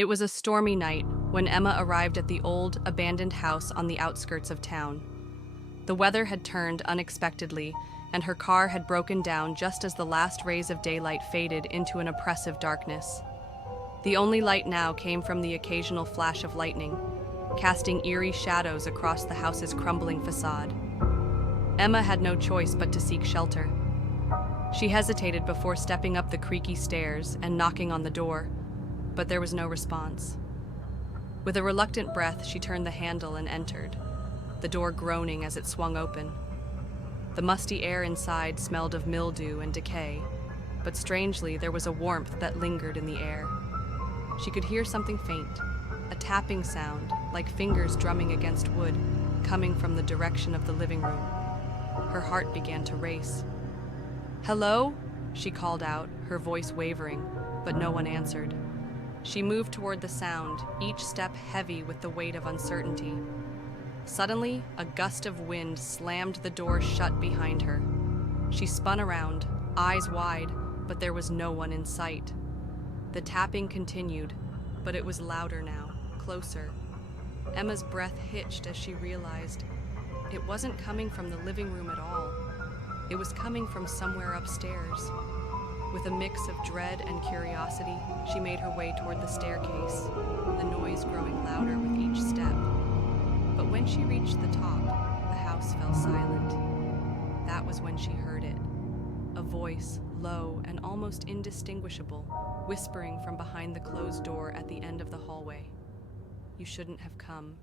It was a stormy night when Emma arrived at the old, abandoned house on the outskirts of town. The weather had turned unexpectedly, and her car had broken down just as the last rays of daylight faded into an oppressive darkness. The only light now came from the occasional flash of lightning, casting eerie shadows across the house's crumbling facade. Emma had no choice but to seek shelter. She hesitated before stepping up the creaky stairs and knocking on the door, but there was no response. With a reluctant breath, she turned the handle and entered, the door groaning as it swung open. The musty air inside smelled of mildew and decay, but strangely, there was a warmth that lingered in the air. She could hear something faint, a tapping sound, like fingers drumming against wood, coming from the direction of the living room. Her heart began to race. "Hello?" she called out, her voice wavering, but no one answered. She moved toward the sound, each step heavy with the weight of uncertainty. Suddenly, a gust of wind slammed the door shut behind her. She spun around, eyes wide, but there was no one in sight. The tapping continued, but it was louder now, closer. Emma's breath hitched as she realized it wasn't coming from the living room at all. It was coming from somewhere upstairs. With a mix of dread and curiosity, she made her way toward the staircase, the noise growing louder with each step. But when she reached the top, the house fell silent. That was when she heard it. A voice, low and almost indistinguishable, whispering from behind the closed door at the end of the hallway. "You shouldn't have come.